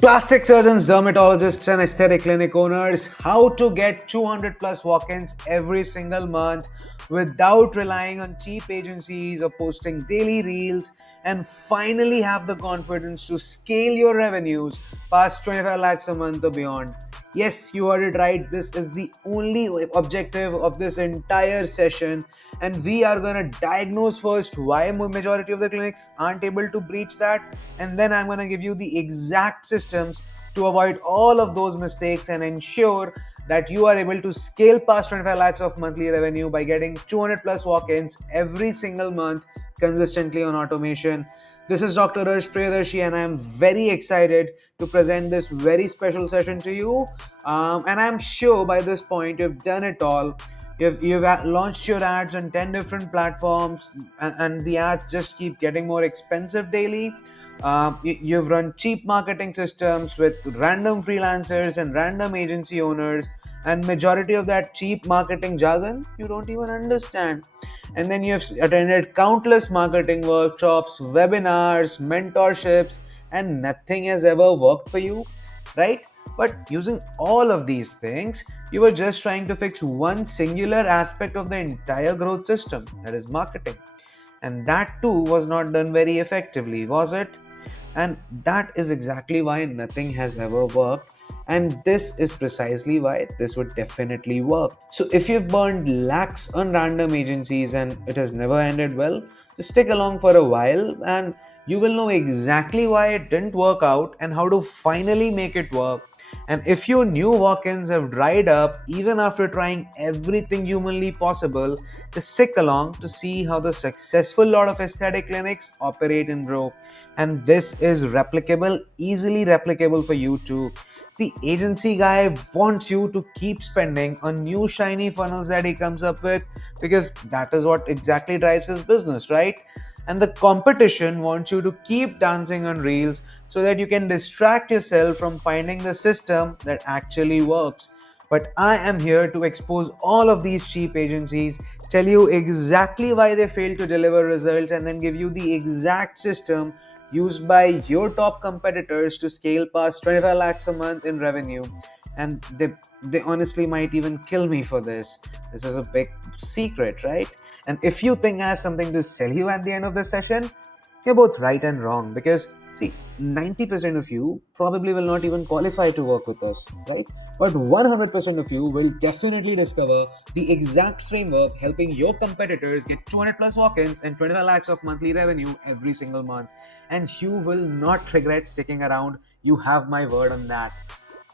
Plastic surgeons, dermatologists, and aesthetic clinic owners, how to get 200 plus walk ins every single month without relying on cheap agencies or posting daily reels, and finally have the confidence to scale your revenues past 25 lakhs a month or beyond. Yes, you heard it right. This is the only objective of this entire session, and we are going to diagnose first why majority of the clinics aren't able to breach that, and then I'm going to give you the exact systems to avoid all of those mistakes and ensure that you are able to scale past 25 lakhs of monthly revenue by getting 200 plus walk-ins every single month consistently on automation. This is Dr. Harshh Priyadarshi, and I am very excited to present this very special session to you. And I'm sure by this point you've done it all. You've launched your ads on 10 different platforms, and the ads just keep getting more expensive daily. You've run cheap marketing systems with random freelancers and random agency owners, and majority of that cheap marketing jargon you don't even understand. And then you've attended countless marketing workshops, webinars, mentorships, and nothing has ever worked for you, right? But using all of these things, you were just trying to fix one singular aspect of the entire growth system, that is marketing. And that too was not done very effectively, was it? And that is exactly why nothing has ever worked. And this is precisely why this would definitely work. So, if you've burned lakhs on random agencies and it has never ended well, just stick along for a while and you will know exactly why it didn't work out and how to finally make it work. And if your new walk ins have dried up even after trying everything humanly possible, just stick along to see how the successful lot of aesthetic clinics operate and grow. And this is replicable, easily replicable for you too. The agency guy wants you to keep spending on new shiny funnels that he comes up with because that is what exactly drives his business, right? And the competition wants you to keep dancing on reels so that you can distract yourself from finding the system that actually works. But I am here to expose all of these cheap agencies, tell you exactly why they fail to deliver results, and then give you the exact system used by your top competitors to scale past 25 lakhs a month in revenue. And they honestly might even kill me for this. This is a big secret, right? And if you think I have something to sell you at the end of this session, you're both right and wrong, because see, 90% of you probably will not even qualify to work with us, right? But 100% of you will definitely discover the exact framework helping your competitors get 200 plus walk-ins and 25 lakhs of monthly revenue every single month. And you will not regret sticking around. You have my word on that,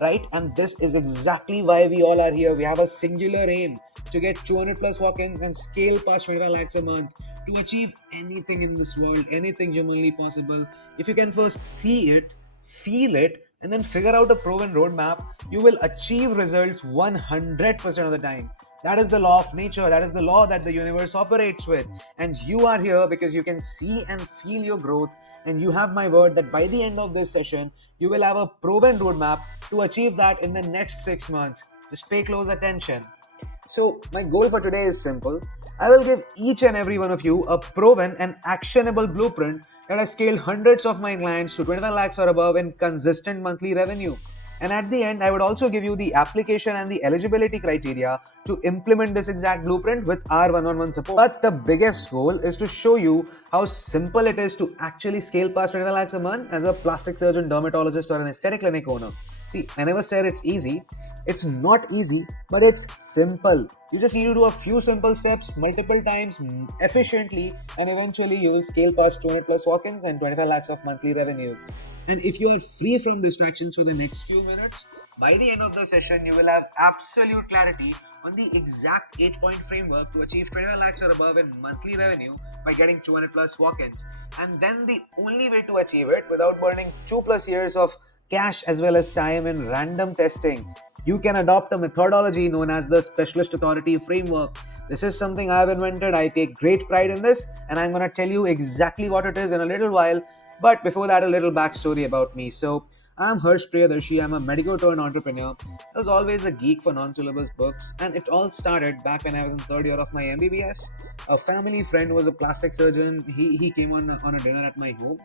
right? And this is exactly why we all are here. We have a singular aim to get 200 plus walk-ins and scale past 25 lakhs a month to achieve anything in this world, anything humanly possible. If you can first see it, feel it, and then figure out a proven roadmap, you will achieve results 100% of the time. That is the law of nature. That is the law that the universe operates with. And you are here because you can see and feel your growth. And you have my word that by the end of this session, you will have a proven roadmap to achieve that in the next 6 months. Just pay close attention. So, my goal for today is simple. I will give each and every one of you a proven and actionable blueprint that has scaled hundreds of my clients to 25 lakhs or above in consistent monthly revenue. And at the end, I would also give you the application and the eligibility criteria to implement this exact blueprint with our one-on-one support. But the biggest goal is to show you how simple it is to actually scale past 25 lakhs a month as a plastic surgeon, dermatologist, or an aesthetic clinic owner. See, I never said it's easy. It's not easy, but it's simple. You just need to do a few simple steps multiple times efficiently, and eventually you will scale past 200 plus walk-ins and 25 lakhs of monthly revenue. And if you are free from distractions for the next few minutes, by the end of the session, you will have absolute clarity on the exact 8-point framework to achieve 25 lakhs or above in monthly revenue by getting 200 plus walk-ins. And then the only way to achieve it without burning 2 plus years of cash as well as time in random testing, you can adopt a methodology known as the Specialist Authority Framework. This is something I've invented. I take great pride in this, and I'm going to tell you exactly what it is in a little while. But before that, a little backstory about me. So, I'm Harshh Priyadarshi. I'm a medical turned entrepreneur. I was always a geek for non-syllabus books, and it all started back when I was in third year of my MBBS. A family friend was a plastic surgeon. He came on a dinner at my home.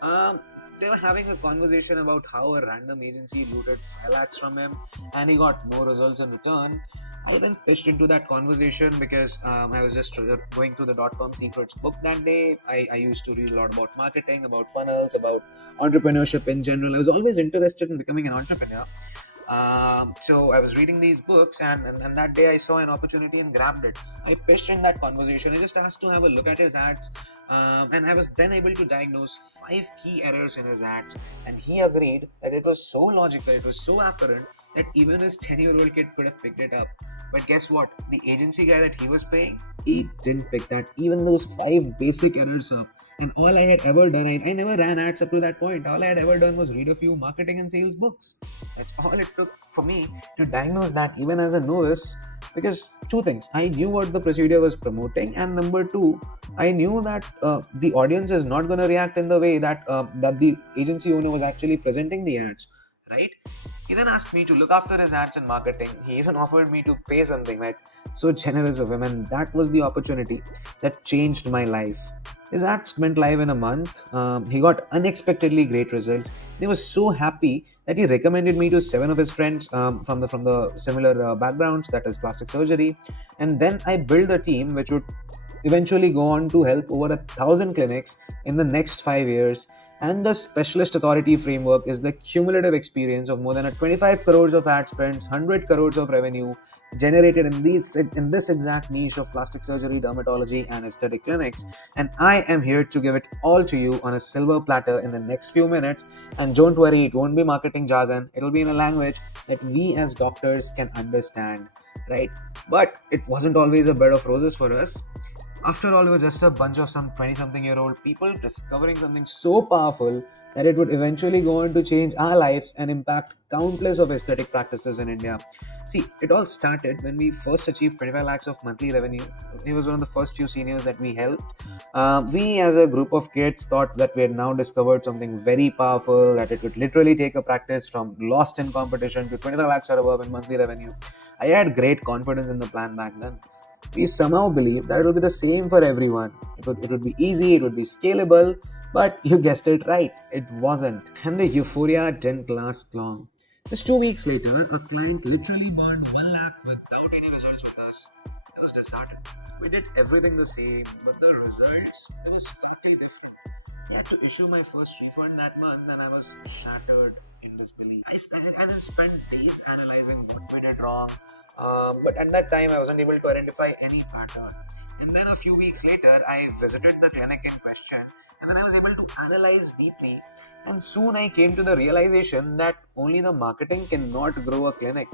Um, they were having a conversation about how a random agency looted 5 lakhs from him and he got no results in return. I then pitched into that conversation because I was just going through the .com secrets book that day. I used to read a lot about marketing, about funnels, about entrepreneurship in general. I was always interested in becoming an entrepreneur. So I was reading these books, and that day I saw an opportunity and grabbed it. I pitched in that conversation. I just asked to have a look at his ads, and I was then able to diagnose 5 key errors in his ads. And he agreed that it was so logical, it was so apparent that even his 10-year-old kid could have picked it up. But guess what? The agency guy that he was paying, he didn't pick that. Even those 5 basic errors up. And all I had ever done, I never ran ads up to that point. All I had ever done was read a few marketing and sales books. That's all it took for me to diagnose that even as a novice. Because two things, I knew what the procedure was promoting, and number two, I knew that the audience is not going to react in the way that the agency owner was actually presenting the ads, right? He then asked me to look after his ads and marketing. He even offered me to pay something, right? So generous of him, and that was the opportunity that changed my life. His ads went live in a month. He got unexpectedly great results. He was so happy that he recommended me to 7 of his friends from the similar backgrounds, that is plastic surgery. And then I built a team which would eventually go on to help over 1,000 clinics in the next 5 years. And the specialist authority framework is the cumulative experience of more than 25 crores of ad spends, 100 crores of revenue generated in this exact niche of plastic surgery, dermatology, and aesthetic clinics. And I am here to give it all to you on a silver platter in the next few minutes. And don't worry, it won't be marketing jargon. It'll be in a language that we as doctors can understand, right? But it wasn't always a bed of roses for us. After all, we were just a bunch of some 20 something year old people discovering something so powerful that it would eventually go on to change our lives and impact countless of aesthetic practices in India. See, it all started when we first achieved 25 lakhs of monthly revenue. He was one of the first few seniors that we helped. We, as a group of kids, thought that we had now discovered something very powerful, that it could literally take a practice from lost in competition to 25 lakhs or above in monthly revenue. I had great confidence in the plan back then. We somehow believed that it would be the same for everyone. It would be easy, it would be scalable, but you guessed it right, it wasn't. And the euphoria didn't last long. Just 2 weeks later, a client literally burned 1 lakh without any results with us. I was disheartened. We did everything the same, but the results, they were starkly different. I had to issue my first refund that month and I was shattered in disbelief. I then spent days analyzing what we did wrong, but at that time I wasn't able to identify any pattern. And then a few weeks later, I visited the clinic in question and then I was able to analyze deeply. And soon I came to the realization that only the marketing cannot grow a clinic.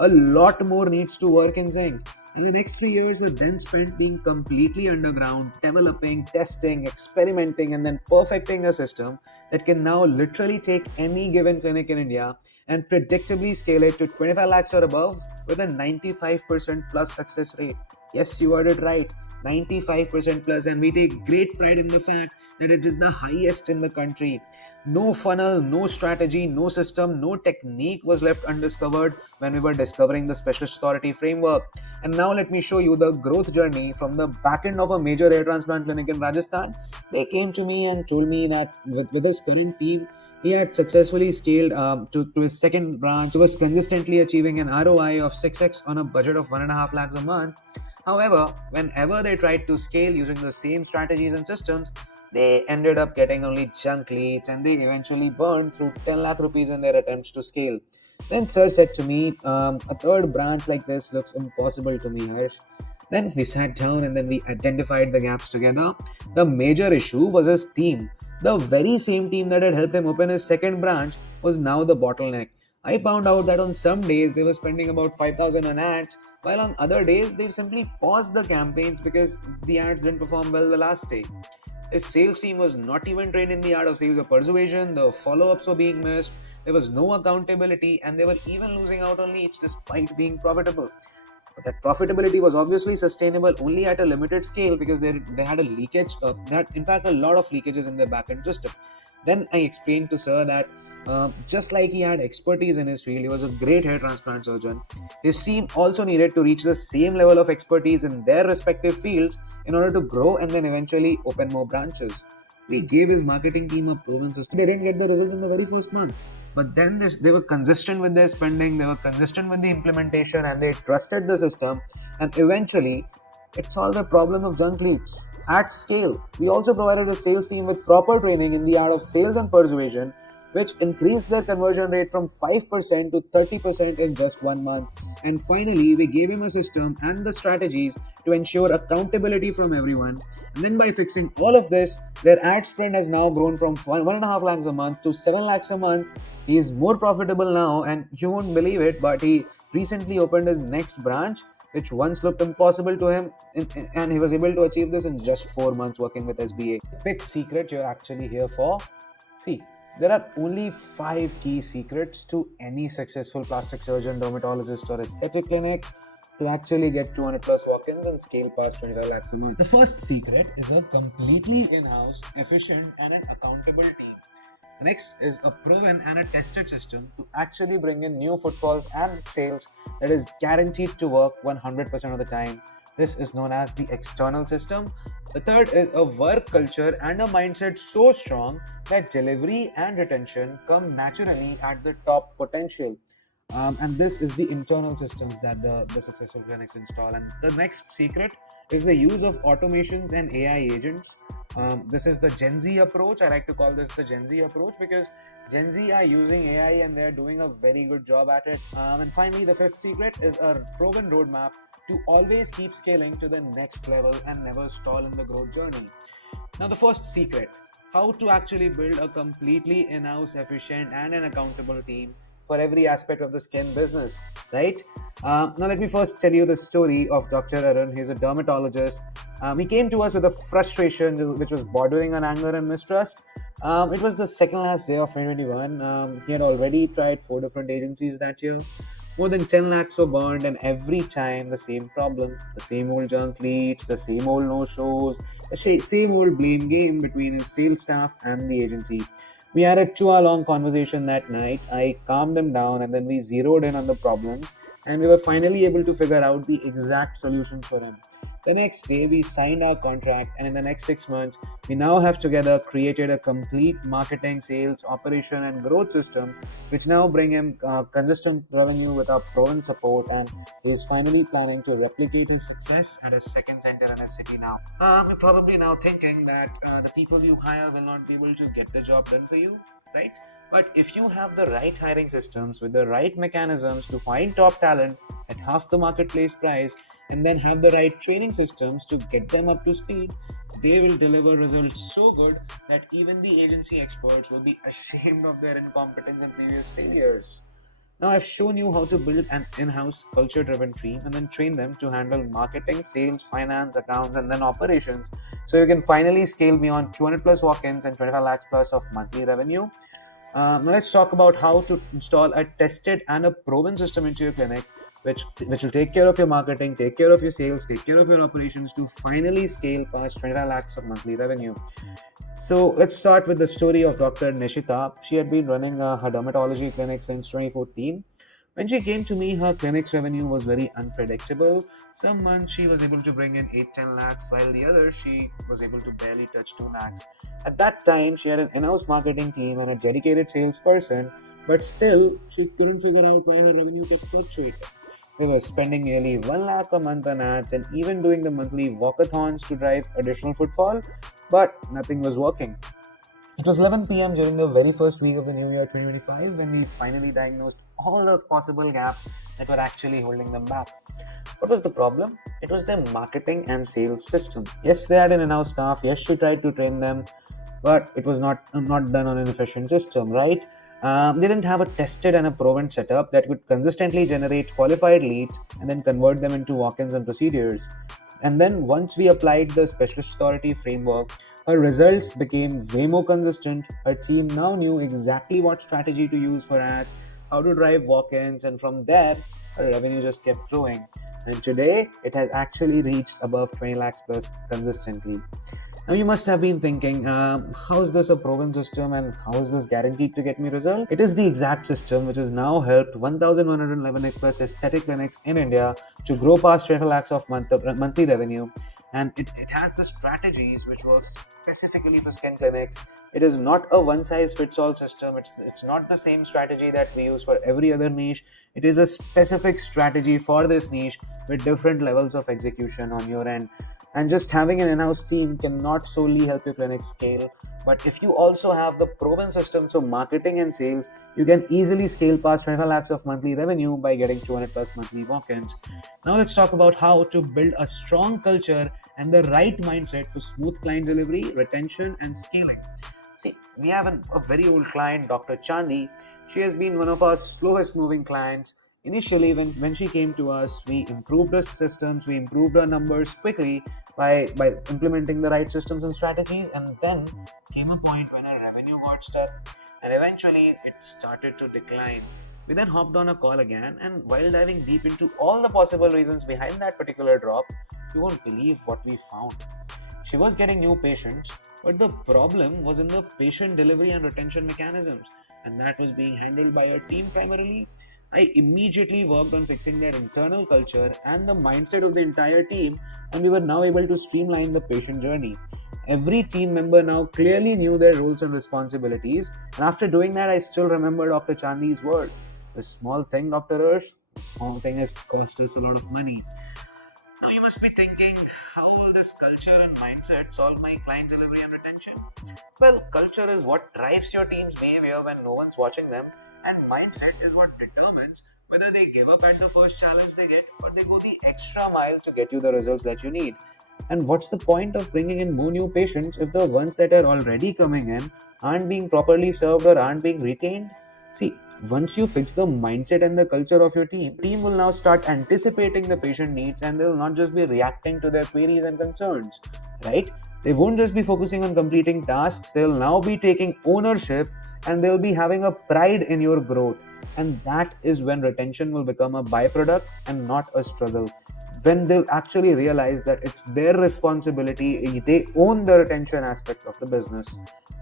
A lot more needs to work in sync. And the next 3 years were then spent being completely underground, developing, testing, experimenting, and then perfecting a system that can now literally take any given clinic in India and predictably scale it to 25 lakhs or above with a 95% plus success rate. Yes, you heard it right. 95% plus, and we take great pride in the fact that it is the highest in the country. No funnel, no strategy, no system, no technique was left undiscovered when we were discovering the specialist authority framework. And now let me show you the growth journey from the back end of a major hair transplant clinic in Rajasthan. They came to me and told me that with his current team, he had successfully scaled to his second branch, was consistently achieving an ROI of 6x on a budget of 1.5 lakhs a month. However, whenever they tried to scale using the same strategies and systems, they ended up getting only junk leads and they eventually burned through 10 lakh rupees in their attempts to scale. Then Sir said to me, a third branch like this looks impossible to me, Harsh. Then we sat down and then we identified the gaps together. The major issue was his team. The very same team that had helped him open his second branch was now the bottleneck. I found out that on some days they were spending about 5,000 on ads, while on other days they simply paused the campaigns because the ads didn't perform well the last day. His sales team was not even trained in the art of sales or persuasion, the follow ups were being missed, there was no accountability, and they were even losing out on leads despite being profitable. But that profitability was obviously sustainable only at a limited scale because they had a leakage, they had in fact a lot of leakages in their backend system. Then I explained to Sir that just like he had expertise in his field, he was a great hair transplant surgeon. His team also needed to reach the same level of expertise in their respective fields in order to grow and then eventually open more branches. We gave his marketing team a proven system. They didn't get the results in the very first month. But then they were consistent with their spending, they were consistent with the implementation, and they trusted the system. And eventually, it solved the problem of junk leads at scale. We also provided a sales team with proper training in the art of sales and persuasion, which increased their conversion rate from 5% to 30% in just 1 month. And finally, we gave him a system and the strategies to ensure accountability from everyone. And then by fixing all of this, their ad spend has now grown from 1.5 lakhs a month to 7 lakhs a month. He is more profitable now, and you won't believe it, but he recently opened his next branch, which once looked impossible to him, and he was able to achieve this in just 4 months working with SBA. Big secret you're actually here for. See, there are only 5 key secrets to any successful plastic surgeon, dermatologist, or aesthetic clinic to actually get 200 plus walk-ins and scale past 25 lakhs a month. The first secret is a completely in-house, efficient, and an accountable team. Next is a proven and a tested system to actually bring in new footfalls and sales that is guaranteed to work 100% of the time. This is known as the external system. The third is a work culture and a mindset so strong that delivery and retention come naturally at the top potential. And this is the internal systems that the successful clinics install. And the next secret is the use of automations and AI agents. This is the Gen Z approach. I like to call this the Gen Z approach because Gen Z are using AI and they're doing a very good job at it. And finally, the fifth secret is a proven roadmap to always keep scaling to the next level and never stall in the growth journey. Now, the first secret, how to actually build a completely in-house, efficient, and an accountable team for every aspect of the skin business, right? Now, let me first tell you the story of Dr. Arun. He's a dermatologist. He came to us with a frustration which was bordering on anger and mistrust. It was the second last day of 2021. He had already tried 4 different agencies that year. More than 10 lakhs were burned, and every time the same problem, the same old junk leads, the same old no shows, the same old blame game between his sales staff and the agency. We had a 2 hour long conversation that night. I calmed him down and then we zeroed in on the problem, and we were finally able to figure out the exact solution for him. The next day, we signed our contract, and in the next 6 months, we now have together created a complete marketing, sales, operation, and growth system, which now bring him consistent revenue with our proven support. And he is finally planning to replicate his success at a second center in a city now. You're probably now thinking that the people you hire will not be able to get the job done for you, right? But if you have the right hiring systems with the right mechanisms to find top talent at half the marketplace price, and then have the right training systems to get them up to speed, they will deliver results so good that even the agency experts will be ashamed of their incompetence and previous failures. Now, I've shown you how to build an in house culture driven team and then train them to handle marketing, sales, finance, accounts, and then operations so you can finally scale beyond 200 plus walk ins and 25 lakhs plus of monthly revenue. Now let's talk about how to install a tested and a proven system into your clinic, which will take care of your marketing, take care of your sales, take care of your operations to finally scale past 25 lakhs of monthly revenue. So let's start with the story of Dr. Nishita. She had been running her dermatology clinic since 2014. When she came to me, her clinic's revenue was very unpredictable. Some months she was able to bring in 8-10 lakhs, while the others she was able to barely touch 2 lakhs. At that time, she had an in-house marketing team and a dedicated salesperson, but still, she couldn't figure out why her revenue kept fluctuating. They were spending nearly 1 lakh a month on ads and even doing the monthly walkathons to drive additional footfall, but nothing was working. It was 11 p.m. during the very first week of the new year 2025 when we finally diagnosed all the possible gaps that were actually holding them back. What was the problem? It was their marketing and sales system. Yes, they had an in-house staff. Yes, she tried to train them, but it was not done on an efficient system, right? They didn't have a tested and a proven setup that could consistently generate qualified leads and then convert them into walk-ins and procedures. And then once we applied the specialist authority framework, her results became way more consistent. Her team now knew exactly what strategy to use for ads, how to drive walk-ins, and from there, her revenue just kept growing. And today, it has actually reached above 20 lakhs plus consistently. Now you must have been thinking, how is this a proven system and how is this guaranteed to get me result? It is the exact system which has now helped 1,111 plus aesthetic clinics in India to grow past 20 lakhs of monthly revenue. and it has the strategies which was specifically for skin clinics. It is not a one size fits all system. It's not the same strategy that we use for every other niche. It is a specific strategy for this niche with different levels of execution on your end. And just having an in-house team cannot solely help your clinic scale, but if you also have the proven systems of marketing and sales, you can easily scale past 25 lakhs of monthly revenue by getting 200 plus monthly walk-ins. Now let's talk about how to build a strong culture and the right mindset for smooth client delivery, retention, and scaling. See, we have a very old client, Dr. Chandi. She has been one of our slowest moving clients. Initially, when she came to us, we improved our systems, we improved our numbers quickly by implementing the right systems and strategies. And then came a point when our revenue got stuck and eventually it started to decline. We then hopped on a call again, and while diving deep into all the possible reasons behind that particular drop, you won't believe what we found. She was getting new patients, but the problem was in the patient delivery and retention mechanisms, and that was being handled by our team primarily. I immediately worked on fixing their internal culture and the mindset of the entire team, and we were now able to streamline the patient journey. Every team member now clearly knew their roles and responsibilities, and after doing that, I still remember Dr. Chandi's word. The small thing, Dr. Harsh, the small thing has cost us a lot of money. Now you must be thinking, how will this culture and mindset solve my client delivery and retention? Well, culture is what drives your team's behavior when no one's watching them, and mindset is what determines whether they give up at the first challenge they get or they go the extra mile to get you the results that you need. And what's the point of bringing in more new patients if the ones that are already coming in aren't being properly served or aren't being retained? See, once you fix the mindset and the culture of your team will now start anticipating the patient needs and they'll not just be reacting to their queries and concerns, right? They won't just be focusing on completing tasks, they'll now be taking ownership and they'll be having a pride in your growth. And that is when retention will become a byproduct and not a struggle. When they'll actually realize that it's their responsibility, they own the retention aspect of the business,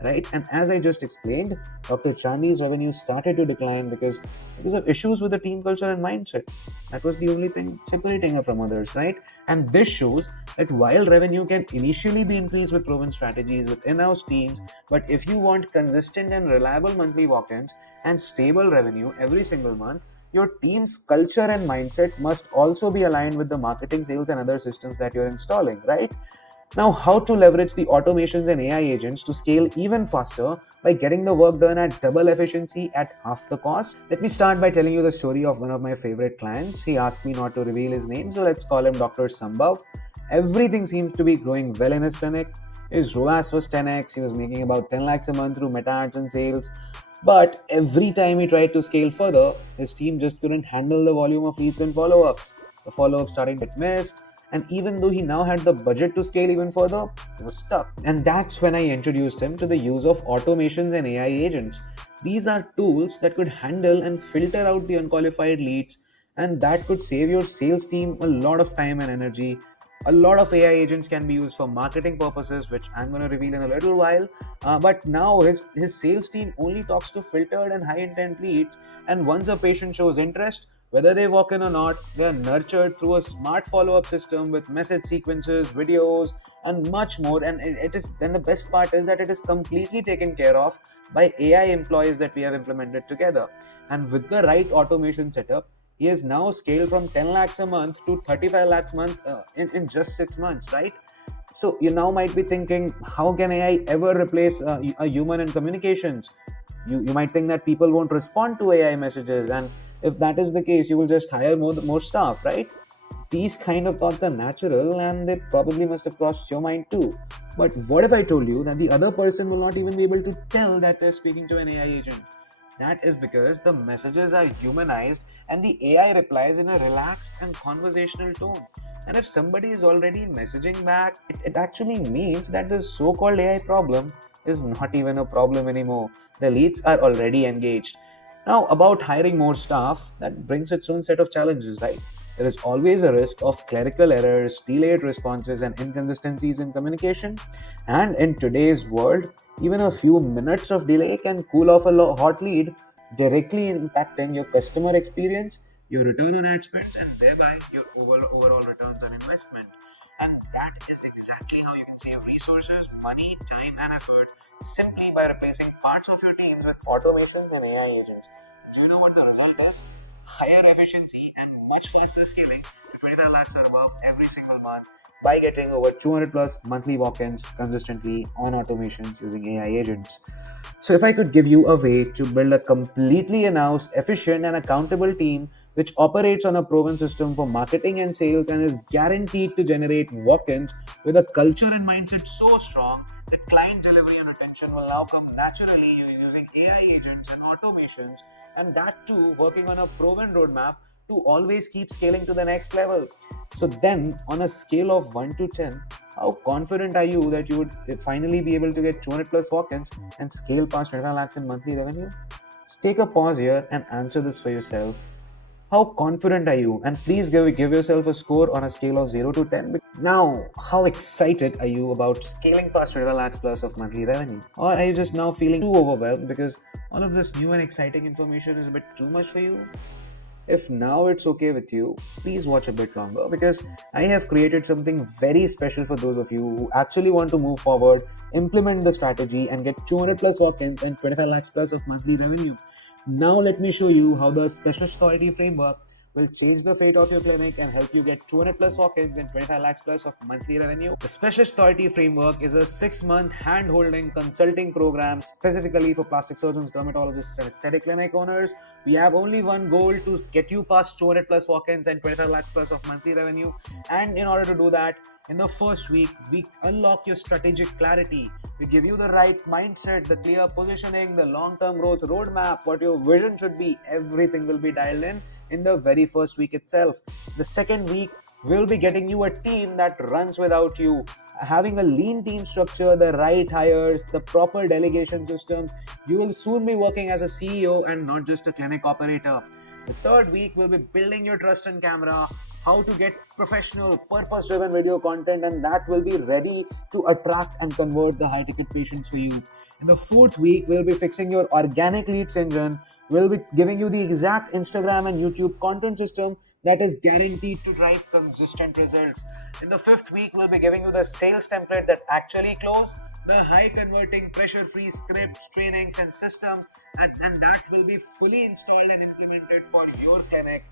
right? And as I just explained, Dr. Chandi's revenue started to decline because of issues with the team culture and mindset. That was the only thing separating her from others, right? And this shows that while revenue can initially be increased with proven strategies with in-house teams, but if you want consistent and reliable monthly walk-ins and stable revenue every single month, your team's culture and mindset must also be aligned with the marketing, sales, and other systems that you're installing, right? Now, how to leverage the automations and AI agents to scale even faster by getting the work done at double efficiency at half the cost? Let me start by telling you the story of one of my favorite clients. He asked me not to reveal his name, so let's call him Dr. Sambhav. Everything seems to be growing well in his clinic. His ROAS was 10x, he was making about 10 lakhs a month through meta ads and sales. But every time he tried to scale further, his team just couldn't handle the volume of leads and follow ups. The follow ups starting to get missed, and even though he now had the budget to scale even further, he was stuck. And that's when I introduced him to the use of automations and AI agents. These are tools that could handle and filter out the unqualified leads, and that could save your sales team a lot of time and energy. A lot of AI agents can be used for marketing purposes, which I'm going to reveal in a little while. But now his sales team only talks to filtered and high intent leads. And once a patient shows interest, whether they walk in or not, they are nurtured through a smart follow up system with message sequences, videos, and much more. And it is then the best part is that it is completely taken care of by AI employees that we have implemented together. And with the right automation setup, he has now scaled from 10 lakhs a month to 35 lakhs a month in just 6 months, right? So you now might be thinking, how can AI ever replace a human in communications? You might think that people won't respond to AI messages, and if that is the case, you will just hire more staff, right? These kind of thoughts are natural and they probably must have crossed your mind too. But what if I told you that the other person will not even be able to tell that they're speaking to an AI agent? That is because the messages are humanized and the AI replies in a relaxed and conversational tone. And if somebody is already messaging back, it actually means that the so called AI problem is not even a problem anymore. The leads are already engaged. Now, about hiring more staff, that brings its own set of challenges, right? There is always a risk of clerical errors, delayed responses, and inconsistencies in communication. And in today's world, even a few minutes of delay can cool off a hot lead, directly impacting your customer experience, your return on ad spends, and thereby your overall returns on investment. And that is exactly how you can save resources, money, time, and effort simply by replacing parts of your teams with automations and AI agents. Do you know what the result is? Higher efficiency and much faster scaling to 25 lakhs or above every single month by getting over 200 plus monthly walk-ins consistently on automations using AI agents. So, if I could give you a way to build a completely in-house, efficient, and accountable team which operates on a proven system for marketing and sales and is guaranteed to generate walk-ins with a culture and mindset so strong that client delivery and retention will now come naturally using AI agents and automations, and that too working on a proven roadmap to always keep scaling to the next level. So then, on a scale of 1 to 10, how confident are you that you would finally be able to get 200 plus walk-ins and scale past 25 lakhs in monthly revenue? So take a pause here and answer this for yourself. How confident are you? And please give yourself a score on a scale of 0 to 10. Now, how excited are you about scaling past 25 lakhs plus of monthly revenue? Or are you just now feeling too overwhelmed because all of this new and exciting information is a bit too much for you? If now it's okay with you, please watch a bit longer because I have created something very special for those of you who actually want to move forward, implement the strategy, and get 200 plus walk ins and 25 lakhs plus of monthly revenue. Now, let me show you how the specialist authority framework will change the fate of your clinic and help you get 200 plus walk-ins and 25 lakhs plus of monthly revenue. The Specialist Authority Framework is a 6-month hand-holding consulting program specifically for plastic surgeons, dermatologists, and aesthetic clinic owners. We have only one goal to get you past 200 plus walk-ins and 25 lakhs plus of monthly revenue. And in order to do that, in the first week, we unlock your strategic clarity. We give you the right mindset, the clear positioning, the long-term growth roadmap, what your vision should be. Everything will be dialed in the very first week itself. The second week, we'll be getting you a team that runs without you, having a lean team structure, the right hires, the proper delegation systems. You will soon be working as a CEO and not just a clinic operator. The third week, we'll be building your trust in camera, how to get professional, purpose driven video content, and that will be ready to attract and convert the high ticket patients for you. In the fourth week, we'll be fixing your organic leads engine. We'll be giving you the exact Instagram and YouTube content system that is guaranteed to drive consistent results. In the fifth week, we'll be giving you the sales template that actually close, the high converting pressure free scripts, trainings, and systems, and that will be fully installed and implemented for your clinic.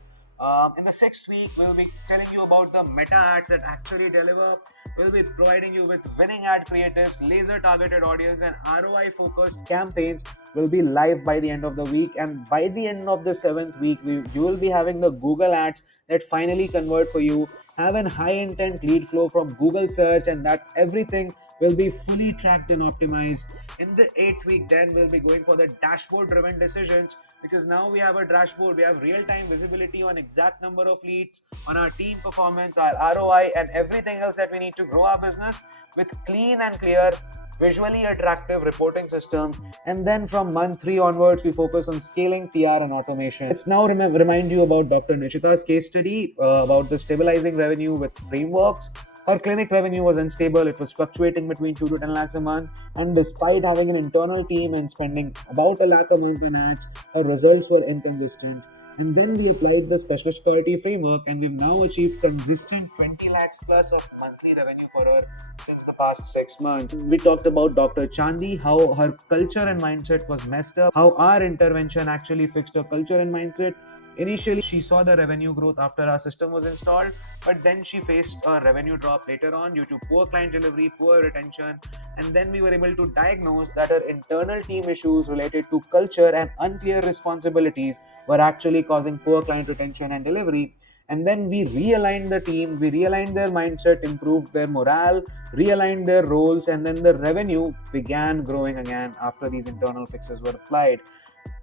In the sixth week, we'll be telling you about the meta ads that actually deliver. We'll be providing you with winning ad creatives, laser targeted audience, and ROI focused campaigns will be live by the end of the week. And by the end of the seventh week, you will be having the Google ads that finally convert for you, have an high intent lead flow from Google search, and that everything will be fully tracked and optimized. In the eighth week, then we'll be going for the dashboard driven decisions because now we have a dashboard. We have real time visibility on exact number of leads, on our team performance, our ROI, and everything else that we need to grow our business with clean and clear, visually attractive reporting systems. And then from month 3 onwards, we focus on scaling PR and automation. Let's now remind you about Dr. Nishita's case study about the stabilizing revenue with frameworks. Her clinic revenue was unstable, it was fluctuating between 2 to 10 lakhs a month, and despite having an internal team and spending about a lakh a month on ads, her results were inconsistent. And then we applied the specialist quality framework, and we've now achieved consistent 20 lakhs plus of monthly revenue for her since the past 6 months. We talked about Dr. Chandi, how her culture and mindset was messed up, how our intervention actually fixed her culture and mindset. Initially, she saw the revenue growth after our system was installed, but then she faced a revenue drop later on due to poor client delivery, poor retention, and then we were able to diagnose that her internal team issues related to culture and unclear responsibilities were actually causing poor client retention and delivery. And then we realigned the team, we realigned their mindset, improved their morale, realigned their roles, and then the revenue began growing again after these internal fixes were applied.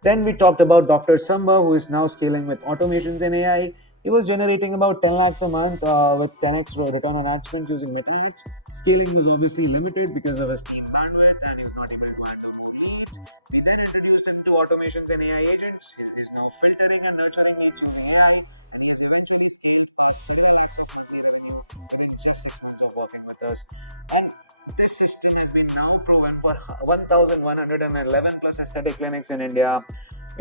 Then we talked about Dr. Samba, who is now scaling with automations and AI. He was generating about 10 lakhs a month with 10x return on ad spend using meta ads. Scaling was obviously limited because of his team bandwidth and he was not able to handle leads. We then introduced him to automations and AI agents. He is now filtering and nurturing leads using AI, and he has eventually scaled past 30 lakhs of monthly revenue within just 6 months of working with us. And this system has been now proven for 1,111 plus aesthetic clinics in India.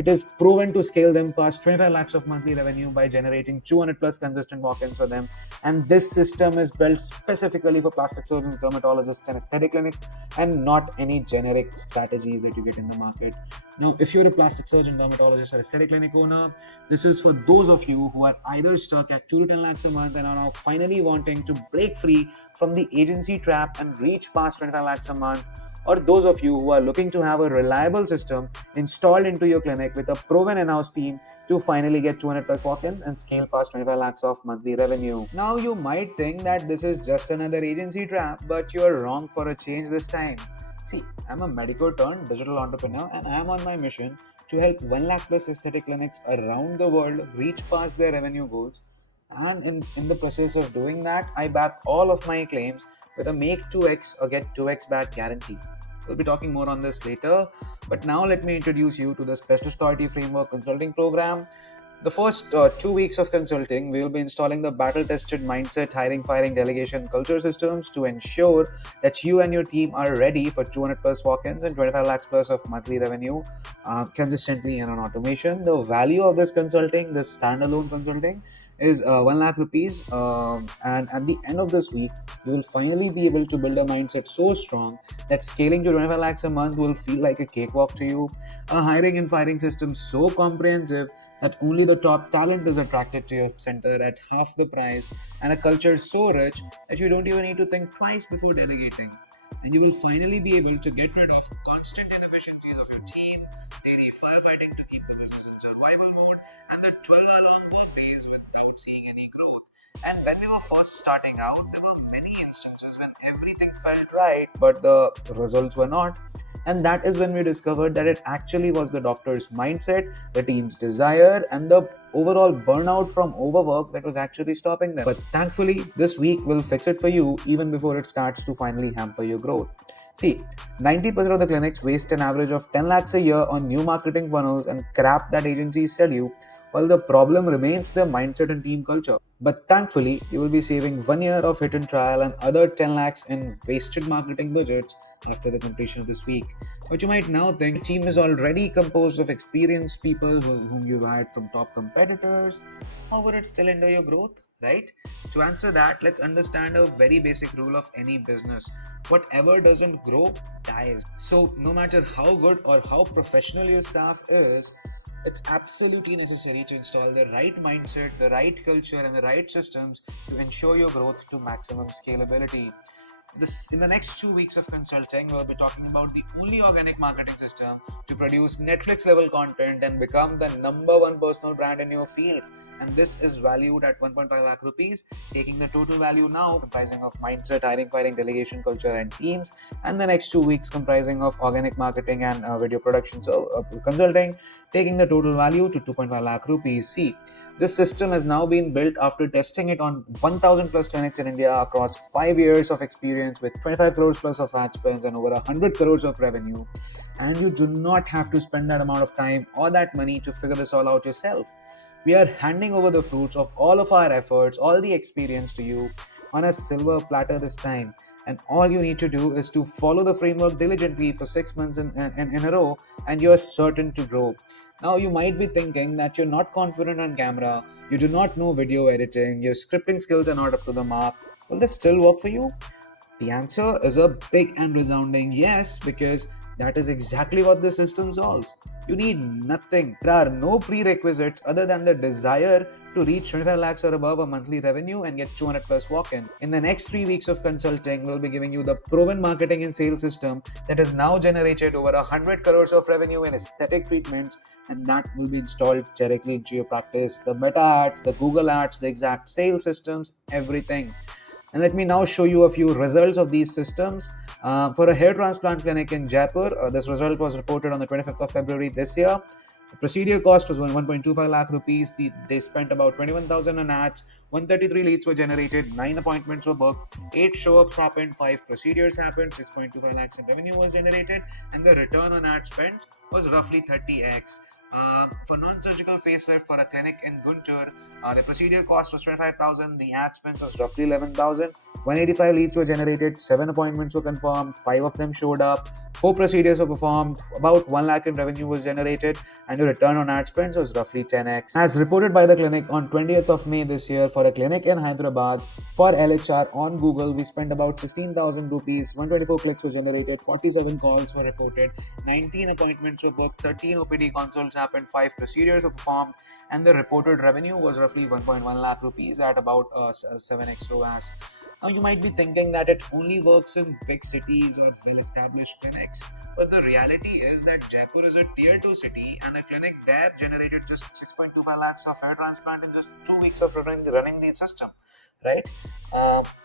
It is proven to scale them past 25 lakhs of monthly revenue by generating 200 plus consistent walk-ins for them. And this system is built specifically for plastic surgeons, dermatologists, and aesthetic clinics, and not any generic strategies that you get in the market. Now, if you're a plastic surgeon, dermatologist, or aesthetic clinic owner, this is for those of you who are either stuck at 2 to 10 lakhs a month and are now finally wanting to break free from the agency trap and reach past 25 lakhs a month, or those of you who are looking to have a reliable system installed into your clinic with a proven in-house team to finally get 200 plus walk-ins and scale past 25 lakhs of monthly revenue. Now you might think that this is just another agency trap, but you're wrong for a change this time. See, I'm a medical turned digital entrepreneur and I am on my mission to help 1 lakh plus aesthetic clinics around the world reach past their revenue goals. And in the process of doing that, I back all of my claims with a make 2x or get 2x back guarantee. We'll be talking more on this later, but now let me introduce you to the Specialist Authority Framework Consulting Program. The first 2 weeks of consulting, we will be installing the battle tested mindset, hiring, firing, delegation, culture systems to ensure that you and your team are ready for 200 plus walk ins and 25 lakhs plus of monthly revenue consistently and on automation. The value of this consulting, this standalone consulting, is 1 lakh rupees. And at the end of this week, you will finally be able to build a mindset so strong that scaling to 25 lakhs a month will feel like a cakewalk to you. A hiring and firing system so comprehensive that only the top talent is attracted to your center at half the price, and a culture so rich that you don't even need to think twice before delegating. And you will finally be able to get rid of constant inefficiencies of your team, daily firefighting to keep the business in survival mode, and the 12-hour long work days without seeing any growth. And when we were first starting out, there were many instances when everything felt right, but the results were not. And that is when we discovered that it actually was the doctor's mindset, the team's desire, and the overall burnout from overwork that was actually stopping them. But thankfully, this week will fix it for you even before it starts to finally hamper your growth. See, 90% of the clinics waste an average of 10 lakhs a year on new marketing funnels and crap that agencies sell you, while the problem remains their mindset and team culture. But thankfully, you will be saving 1 year of hit and trial and other 10 lakhs in wasted marketing budgets after the completion of this week. But you might now think the team is already composed of experienced people whom you've hired from top competitors. How would it still hinder your growth, right? To answer that, let's understand a very basic rule of any business. Whatever doesn't grow dies. So, no matter how good or how professional your staff is, it's absolutely necessary to install the right mindset, the right culture, and the right systems to ensure your growth to maximum scalability. In the next 2 weeks of consulting, we'll be talking about the only organic marketing system to produce Netflix level content and become the number one personal brand in your field. And this is valued at 1.5 lakh rupees, taking the total value now comprising of mindset, hiring, firing, delegation, culture, and teams, and the next 2 weeks comprising of organic marketing and video production. So, consulting, taking the total value to 2.5 lakh rupees. See, this system has now been built after testing it on 1000 plus clinics in India across 5 years of experience with 25 crores plus of ad spends and over 100 crores of revenue. And you do not have to spend that amount of time or that money to figure this all out yourself. We are handing over the fruits of all of our efforts, all the experience to you on a silver platter this time. And all you need to do is to follow the framework diligently for 6 months in a row, and you're certain to grow. Now, you might be thinking that you're not confident on camera, you do not know video editing, your scripting skills are not up to the mark. Will this still work for you? The answer is a big and resounding yes, because that is exactly what the system solves. You need nothing. There are no prerequisites other than the desire to reach 25 lakhs or above a monthly revenue and get 200 plus walk-in. In the next 3 weeks of consulting, we'll be giving you the proven marketing and sales system that has now generated over 100 crores of revenue in aesthetic treatments, and that will be installed directly into your practice. The meta ads, the Google ads, the exact sales systems, everything. And let me now show you a few results of these systems. For a hair transplant clinic in Jaipur, this result was reported on the 25th of February this year. The procedure cost was 1.25 lakh rupees. They spent about 21,000 on ads. 133 leads were generated, 9 appointments were booked, 8 show-ups happened, 5 procedures happened, 6.25 lakhs in revenue was generated, and the return on ad spend was roughly 30x. For non-surgical facelift for a clinic in Guntur, the procedure cost was 25,000. The ad spend was roughly 11,000. 185 leads were generated. 7 appointments were confirmed. 5 of them showed up. 4 procedures were performed. About 1 lakh in revenue was generated, and the return on ad spends was roughly 10x. As reported by the clinic on 20th of May this year, for a clinic in Hyderabad for LHR on Google, we spent about 16,000 rupees. 124 clicks were generated. 47 calls were reported. 19 appointments were booked, 13 OPD consults happened, 5 procedures were performed, and the reported revenue was roughly 1.1 lakh rupees at about 7x ROAS. Now, you might be thinking that it only works in big cities or well established clinics, but the reality is that Jaipur is a tier 2 city, and a clinic there generated just 6.25 lakhs of hair transplant in just 2 weeks of running the system. Right?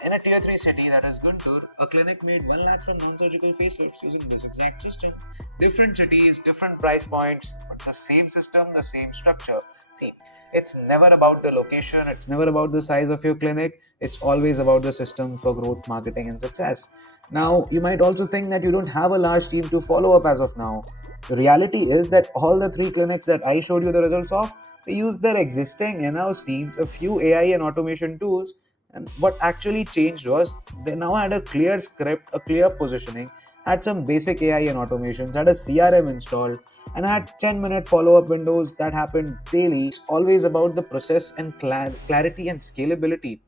In a tier 3 city, that is Guntur, a clinic made 1 lakh from non surgical facelifts using this exact system. Different cities, different price points, but the same system, the same structure. See, it's never about the location, it's never about the size of your clinic, it's always about the system for growth, marketing, and success. Now, you might also think that you don't have a large team to follow up as of now. The reality is that all the 3 clinics that I showed you the results of, they used their existing in-house teams, a few AI and automation tools, and what actually changed was they now had a clear script, a clear positioning, had some basic AI and automations, had a CRM installed, and had 10-minute follow-up windows that happened daily. It's always about the process and clarity and scalability.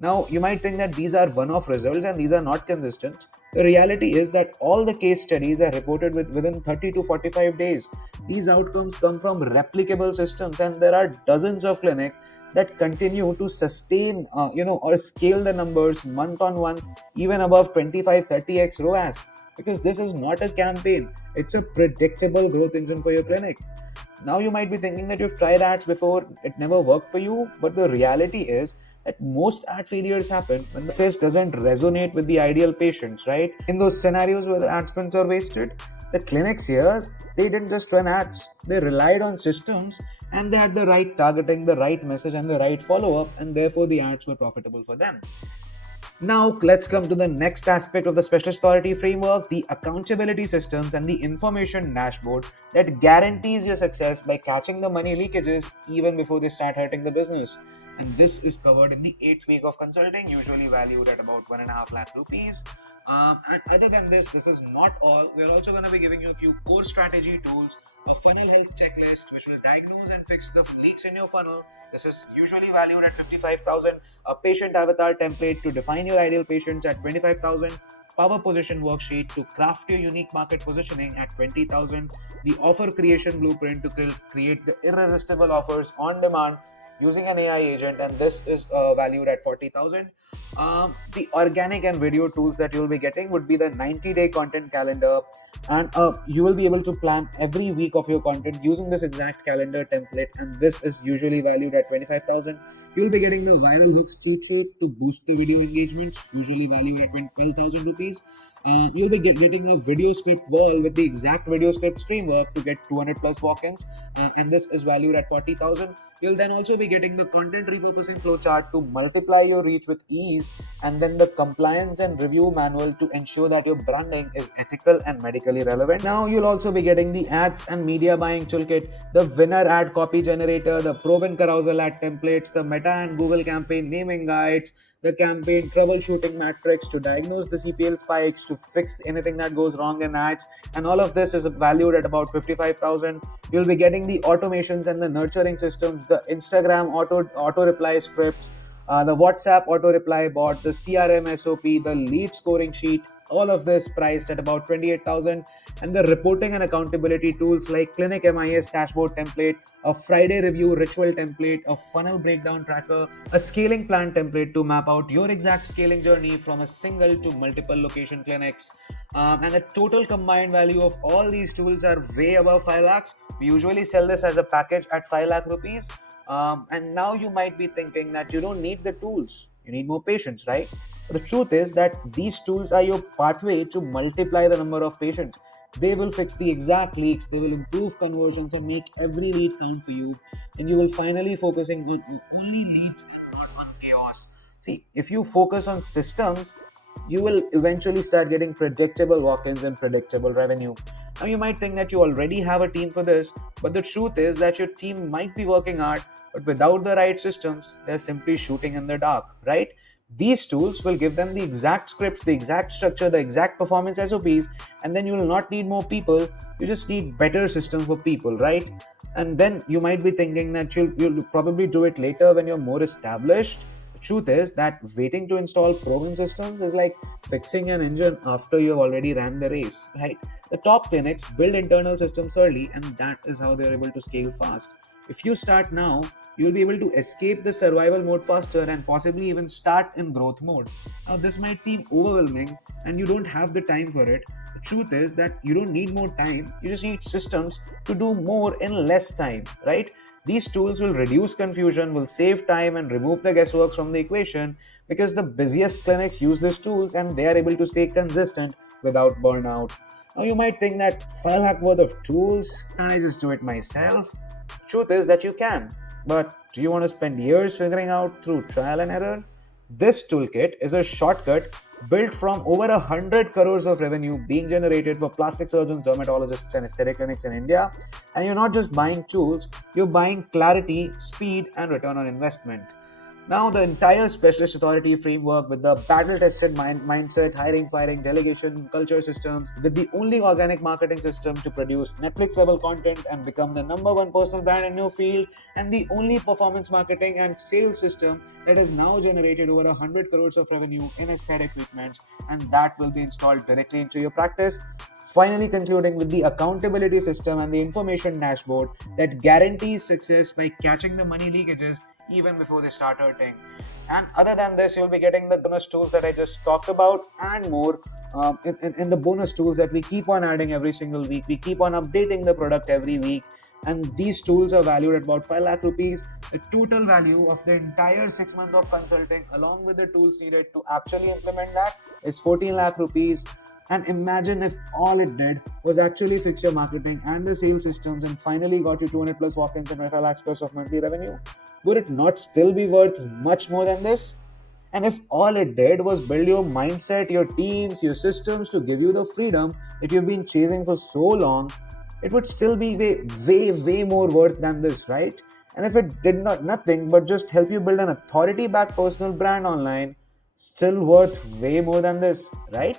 Now, you might think that these are one-off results and these are not consistent. The reality is that all the case studies are reported within 30 to 45 days. These outcomes come from replicable systems, and there are dozens of clinics that continue to sustain, or scale the numbers month on month, even above 25-30x ROAS. Because this is not a campaign; it's a predictable growth engine for your clinic. Now you might be thinking that you've tried ads before, it never worked for you, but the reality is that most ad failures happen when the message doesn't resonate with the ideal patients, right? In those scenarios where the ad spends are wasted, the clinics here, they didn't just run ads, they relied on systems, and they had the right targeting, the right message, and the right follow up, and therefore the ads were profitable for them. Now, let's come to the next aspect of the specialist authority framework, the accountability systems and the information dashboard that guarantees your success by catching the money leakages even before they start hurting the business. And this is covered in the 8th week of consulting, usually valued at about 1.5 lakh rupees. And other than this is not all. We're also going to be giving you a few core strategy tools, a funnel health checklist which will diagnose and fix the leaks in your funnel. This is usually valued at 55,000, a patient avatar template to define your ideal patients at 25,000, power position worksheet to craft your unique market positioning at 20,000, the offer creation blueprint to create the irresistible offers on demand using an AI agent, and this is valued at 40,000. The organic and video tools that you'll be getting would be the 90-day content calendar, and you will be able to plan every week of your content using this exact calendar template, and this is usually valued at 25,000. You'll be getting the viral hooks feature to boost the video engagements, usually valued at 12,000 rupees. You'll be getting a video script wall with the exact video scripts framework to get 200 plus walk-ins, and this is valued at 40,000. You'll then also be getting the content repurposing flowchart to multiply your reach with ease, and then the compliance and review manual to ensure that your branding is ethical and medically relevant. Now you'll also be getting the ads and media buying toolkit, the winner ad copy generator, the proven carousel ad templates, the meta and Google campaign naming guides, the campaign troubleshooting matrix to diagnose the CPL spikes, to fix anything that goes wrong in ads, and all of this is valued at about 55,000. You'll be getting the automations and the nurturing systems, the Instagram auto reply scripts, the WhatsApp auto reply bot, the CRM SOP, the lead scoring sheet. All of this priced at about 28,000, and the reporting and accountability tools like Clinic MIS dashboard template, a Friday review ritual template, a funnel breakdown tracker, a scaling plan template to map out your exact scaling journey from a single to multiple location clinics. And the total combined value of all these tools are way above 5 lakhs. We usually sell this as a package at 5 lakh rupees. And now you might be thinking that you don't need the tools, you need more patients, right? But the truth is that these tools are your pathway to multiply the number of patients. They will fix the exact leaks, they will improve conversions and make every lead count for you. And you will finally focusing on only leads and not on chaos. See, if you focus on systems, you will eventually start getting predictable walk-ins and predictable revenue. Now you might think that you already have a team for this, but the truth is that your team might be working hard, but without the right systems, they're simply shooting in the dark, right? These tools will give them the exact scripts, the exact structure, the exact performance SOPs, and then you will not need more people. You just need better system for people, right? And then you might be thinking that you'll probably do it later when you're more established. The truth is that waiting to install proven systems is like fixing an engine after you've already ran the race, right? The top clinics build internal systems early, and that is how they're able to scale fast. If you start now, you'll be able to escape the survival mode faster and possibly even start in growth mode. Now, this might seem overwhelming and you don't have the time for it. The truth is that you don't need more time, you just need systems to do more in less time, right? These tools will reduce confusion, will save time, and remove the guesswork from the equation because the busiest clinics use these tools and they are able to stay consistent without burnout. Now, you might think that 5 lakh worth of tools, can't I just do it myself? Truth is that you can, but do you want to spend years figuring out through trial and error? This toolkit is a shortcut built from over 100 crores of revenue being generated for plastic surgeons, dermatologists, and aesthetic clinics in India. And you're not just buying tools, you're buying clarity, speed, and return on investment. Now, the entire specialist authority framework with the battle tested mindset, hiring, firing, delegation, culture systems, with the only organic marketing system to produce Netflix level content and become the number one personal brand in your field, and the only performance marketing and sales system that has now generated over 100 crores of revenue in aesthetic treatments, and that will be installed directly into your practice. Finally, concluding with the accountability system and the information dashboard that guarantees success by catching the money leakages even before they start hurting. And other than this, you'll be getting the bonus tools that I just talked about and more in the bonus tools that we keep on adding every single week. We keep on updating the product every week. And these tools are valued at about 5 lakh rupees. The total value of the entire 6 months of consulting, along with the tools needed to actually implement that, is 14 lakh rupees. And imagine if all it did was actually fix your marketing and the sales systems and finally got you 200 plus walk-ins and 25 lakhs plus of monthly revenue. Would it not still be worth much more than this? And if all it did was build your mindset, your teams, your systems to give you the freedom that you've been chasing for so long, it would still be way more worth than this, right? And if it did not nothing but just help you build an authority-backed personal brand online, still worth way more than this, right?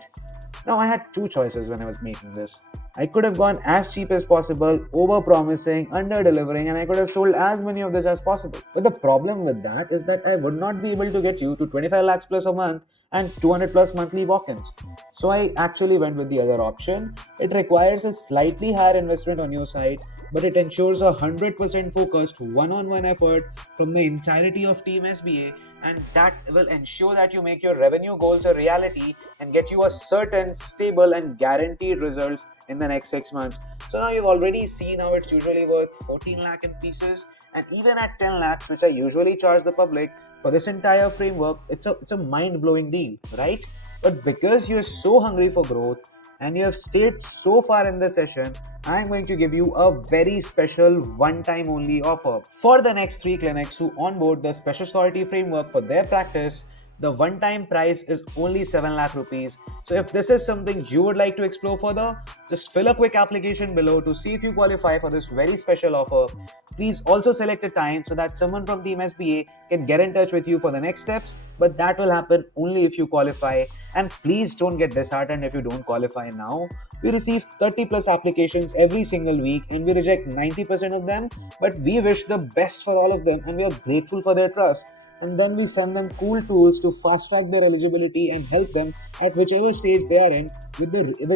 Now, I had two choices when I was making this. I could have gone as cheap as possible, over promising, under delivering, and I could have sold as many of this as possible. But the problem with that is that I would not be able to get you to 25 lakhs plus a month and 200 plus monthly walk ins. So I actually went with the other option. It requires a slightly higher investment on your side, but it ensures a 100% focused one on one effort from the entirety of Team SBA, and that will ensure that you make your revenue goals a reality and get you a certain, stable, and guaranteed results in the next 6 months. So now you've already seen how it's usually worth 14 lakh in pieces, and even at 10 lakhs, which I usually charge the public for this entire framework, it's a mind-blowing deal, right? But because you're so hungry for growth and you have stayed so far in the session, I'm going to give you a very special one-time only offer. For the next 3 clinics who onboard the Special Authority Framework for their practice, the one-time price is only 7 lakh rupees. So if this is something you would like to explore further, just fill a quick application below to see if you qualify for this very special offer. Please also select a time so that someone from Team SBA can get in touch with you for the next steps, but that will happen only if you qualify. And please don't get disheartened if you don't qualify now. We receive 30 plus applications every single week and we reject 90% of them, but we wish the best for all of them and we are grateful for their trust. And then we send them cool tools to fast track their eligibility and help them at whichever stage they are in with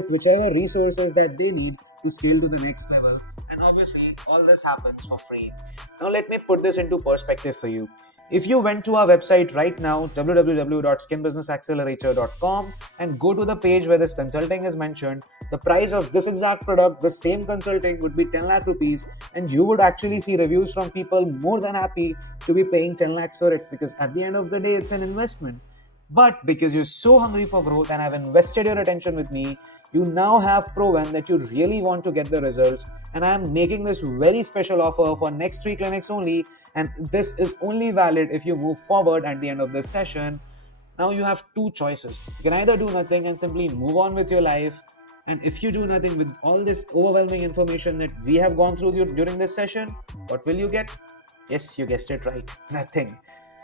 whichever resources that they need to scale to the next level. And obviously, all this happens for free. Now, let me put this into perspective for you. If you went to our website right now, www.skinbusinessaccelerator.com, and go to the page where this consulting is mentioned, the price of this exact product, the same consulting, would be 10 lakh rupees, and you would actually see reviews from people more than happy to be paying 10 lakhs for it, because at the end of the day, it's an investment. But because you're so hungry for growth and have invested your attention with me, you now have proven that you really want to get the results. And I am making this very special offer for next 3 clinics only. And this is only valid if you move forward at the end of this session. Now you have two choices. You can either do nothing and simply move on with your life. And if you do nothing with all this overwhelming information that we have gone through during this session, what will you get? Yes, you guessed it right. Nothing.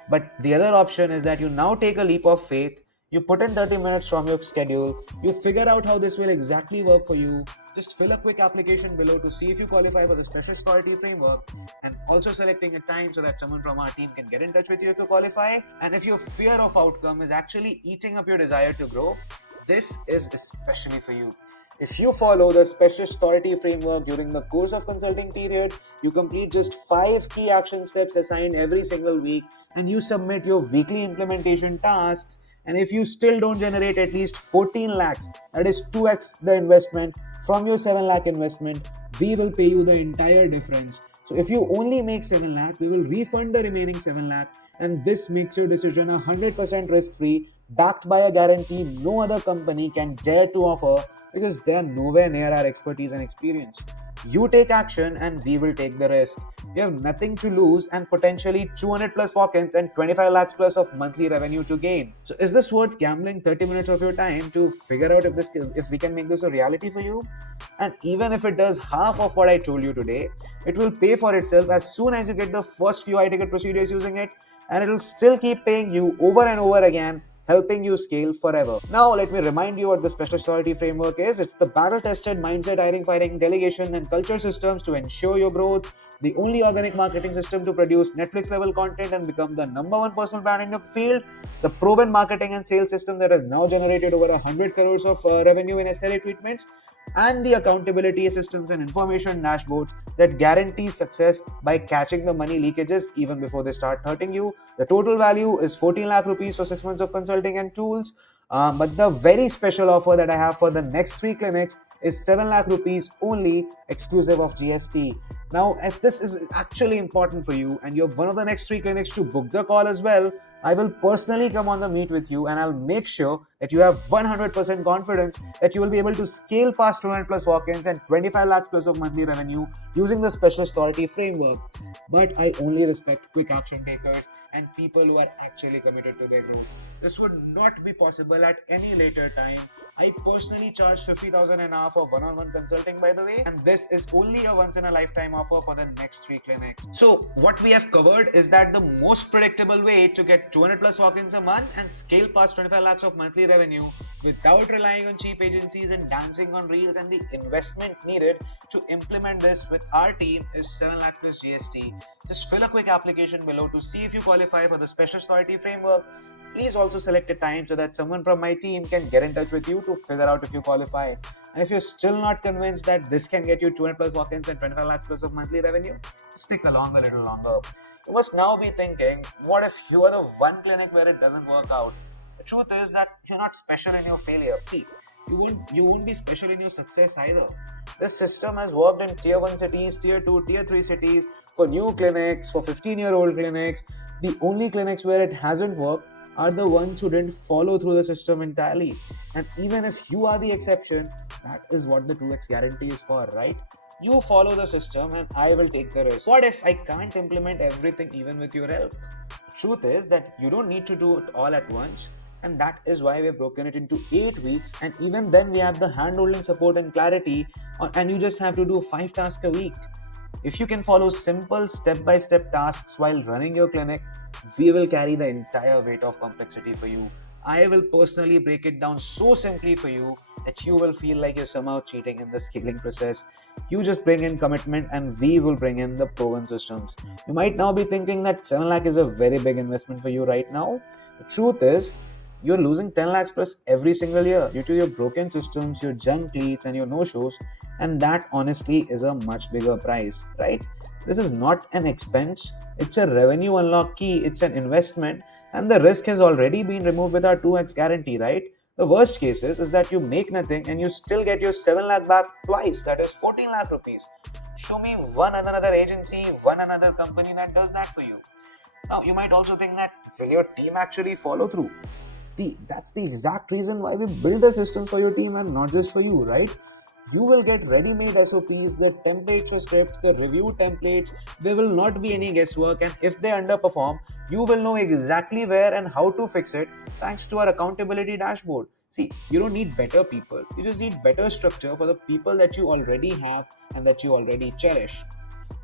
But the other option is that you now take a leap of faith. You put in 30 minutes from your schedule. You figure out how this will exactly work for you. Just fill a quick application below to see if you qualify for the special authority framework, and also selecting a time so that someone from our team can get in touch with you if you qualify. And if your fear of outcome is actually eating up your desire to grow, this is especially for you. If you follow the specialist authority framework during the course of consulting period, you complete just 5 key action steps assigned every single week, and you submit your weekly implementation tasks. And if you still don't generate at least 14 lakhs, that is 2x the investment from your 7 lakh investment, we will pay you the entire difference. So if you only make 7 lakh, we will refund the remaining 7 lakh, and this makes your decision 100% risk free, backed by a guarantee no other company can dare to offer, because they are nowhere near our expertise and experience. You take action and we will take the rest. You have nothing to lose and potentially 200 plus walk-ins and 25 lakhs plus of monthly revenue to gain. So is this worth gambling 30 minutes of your time to figure out if we can make this a reality for you? And even if it does half of what I told you today, it will pay for itself as soon as you get the first few high ticket procedures using it, and it will still keep paying you over and over again, helping you scale forever. Now, let me remind you what the special authority framework is. It's the battle tested mindset, hiring, firing, delegation, and culture systems to ensure your growth. The only organic marketing system to produce Netflix level content and become the number one personal brand in your field. The proven marketing and sales system that has now generated over 100 crores of revenue in SLA treatments, and the accountability systems and information dashboards that guarantee success by catching the money leakages even before they start hurting you. The total value is 14 lakh rupees for 6 months of consulting and tools. But the very special offer that I have for the next 3 clinics is 7 lakh rupees only, exclusive of GST. Now, if this is actually important for you and you're one of the next 3 clinics to book the call as well, I will personally come on the meet with you, and I'll make sure that you have 100% confidence that you will be able to scale past 200 plus walk-ins and 25 lakhs plus of monthly revenue using the special authority framework. But I only respect quick action takers and people who are actually committed to their growth. This would not be possible at any later time. I personally charge 50,000 an hour for one-on-one consulting, by the way, and this is only a once in a lifetime offer for the next 3 clinics. So what we have covered is that the most predictable way to get 200 plus walk-ins a month and scale past 25 lakhs of monthly revenue without relying on cheap agencies and dancing on reels, and the investment needed to implement this with our team is 7 lakh plus GST. Just fill a quick application below to see if you qualify for the special authority framework. Please also select a time so that someone from my team can get in touch with you to figure out if you qualify. And if you're still not convinced that this can get you 200 plus walk-ins and 25 lakhs plus of monthly revenue, stick along a little longer. You must now be thinking, what if you are the one clinic where it doesn't work out? The truth is that you're not special in your failure. See, you won't be special in your success either. This system has worked in tier 1 cities, tier 2, tier 3 cities, for new clinics, for 15-year-old clinics. The only clinics where it hasn't worked are the ones who didn't follow through the system entirely. And even if you are the exception, that is what the 2x guarantee is for, right? You follow the system and I will take the risk. What if I can't implement everything even with your help? The truth is that you don't need to do it all at once, and that is why we've broken it into 8 weeks, and even then we have the hand-holding support and clarity, and you just have to do 5 tasks a week. If you can follow simple step-by-step tasks while running your clinic, we will carry the entire weight of complexity for you. I will personally break it down so simply for you that you will feel like you're somehow cheating in the scaling process. You just bring in commitment and we will bring in the proven systems. You might now be thinking that 7 lakh is a very big investment for you right now. The truth is, you're losing 10 lakhs plus every single year due to your broken systems, your junk leads, and your no-shows, and that honestly is a much bigger price, right? This is not an expense, it's a revenue unlock key, it's an investment, and the risk has already been removed with our 2x guarantee, right? The worst cases is that you make nothing and you still get your 7 lakh back twice, that is 14 lakh rupees. Show me one another agency, one another company that does that for you. Now, you might also think that, will your team actually follow through? That's the exact reason why we build a system for your team and not just for you, right? You will get ready-made SOPs, the templates for scripts, the review templates. There will not be any guesswork, and if they underperform, You will know exactly where and how to fix it thanks to our accountability dashboard. See, you don't need better people, you just need better structure for the people that you already have and that you already cherish.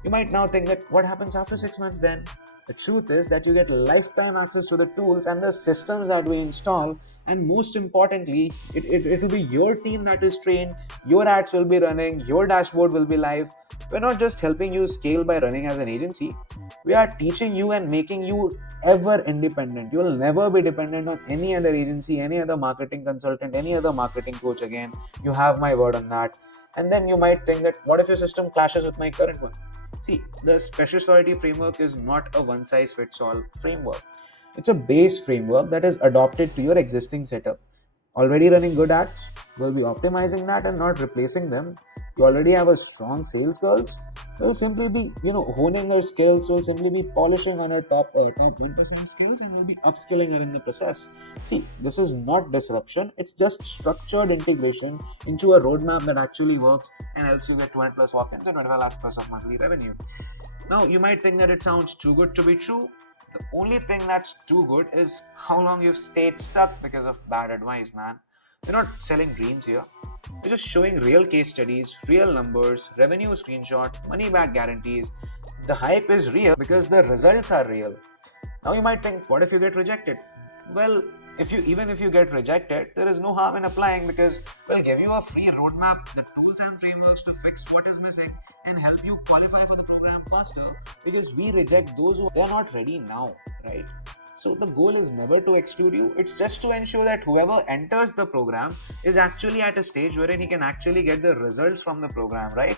You might now think that what happens after 6 months then? The truth is that you get lifetime access to the tools and the systems that we install, and most importantly, it will be your team that is trained, your ads will be running, your dashboard will be live. We're not just helping you scale by running as an agency, we are teaching you and making you ever independent. You will never be dependent on any other agency, any other marketing consultant, any other marketing coach again. You have my word on that. And then you might think that what if your system clashes with my current one? See, the specialty framework is not a one size fits all framework. It's a base framework that is adopted to your existing setup. Already running good ads, we'll be optimizing that and not replacing them. You already have a strong sales girls, we'll simply be, honing our skills, we'll simply be polishing on our top 1% skills and we'll be upskilling her in the process. See, this is not disruption, it's just structured integration into a roadmap that actually works and helps you get 200 plus walk-ins and 25 lakhs plus of monthly revenue. Now, you might think that it sounds too good to be true. The only thing that's too good is how long you've stayed stuck because of bad advice, man. We're not selling dreams here. We're just showing real case studies, real numbers, revenue screenshot, money back guarantees. The hype is real because the results are real. Now you might think, what if you get rejected? Well, if you get rejected, there is no harm in applying because we'll give you a free roadmap, the tools and frameworks to fix what is missing and help you qualify for the program faster because we reject those who they're not ready now, right? So the goal is never to exclude you, it's just to ensure that whoever enters the program is actually at a stage wherein he can actually get the results from the program, right?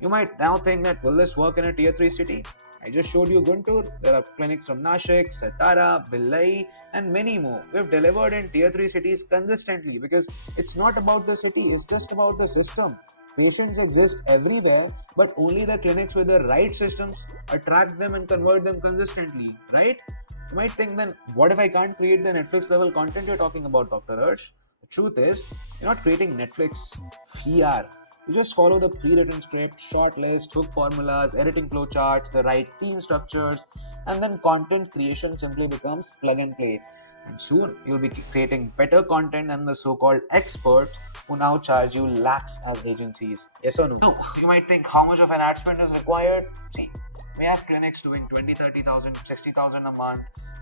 You might now think that will this work in a tier 3 city? I just showed you Guntur. There are clinics from Nashik, Satara, Billai, and many more. We've delivered in tier 3 cities consistently because it's not about the city, it's just about the system. Patients exist everywhere, but only the clinics with the right systems attract them and convert them consistently, right? You might think then, what if I can't create the Netflix level content you're talking about, Dr. Harsh? The truth is, you're not creating Netflix, we are. You just follow the pre-written script, short list, hook formulas, editing flowcharts, the right team structures, and then content creation simply becomes plug and play. And soon you'll be creating better content than the so-called experts who now charge you lakhs as agencies. Yes or no? No. You might think how much of an ad spend is required? See, we have clinics doing 20, 30,000, 60,000 a month,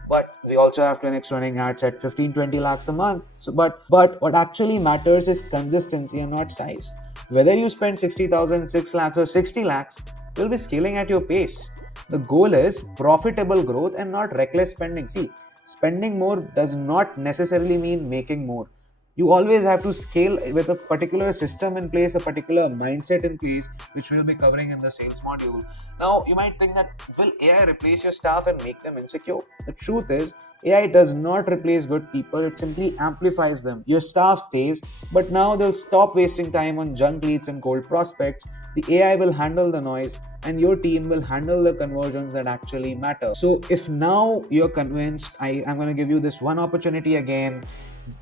but we also have clinics running ads at 15, 20 lakhs a month. But what actually matters is consistency and not size. Whether you spend 60,000, 6 lakhs or 60 lakhs, you'll be scaling at your pace. The goal is profitable growth and not reckless spending. See, spending more does not necessarily mean making more. You always have to scale with a particular system in place, a particular mindset in place, which we'll be covering in the sales module. Now, you might think that will AI replace your staff and make them insecure? The truth is, AI does not replace good people, it simply amplifies them. Your staff stays, but now they'll stop wasting time on junk leads and cold prospects. The AI will handle the noise, and your team will handle the conversions that actually matter. So, if now you're convinced, I'm going to give you this one opportunity again.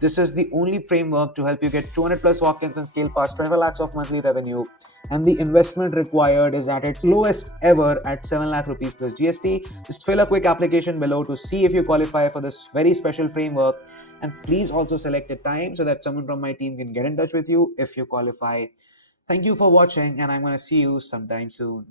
This is the only framework to help you get 200 plus walk-ins and scale past 25 lakhs of monthly revenue. And the investment required is at its lowest ever at 7 lakh rupees plus GST. Just fill a quick application below to see if you qualify for this very special framework. And please also select a time so that someone from my team can get in touch with you if you qualify. Thank you for watching, and I'm going to see you sometime soon.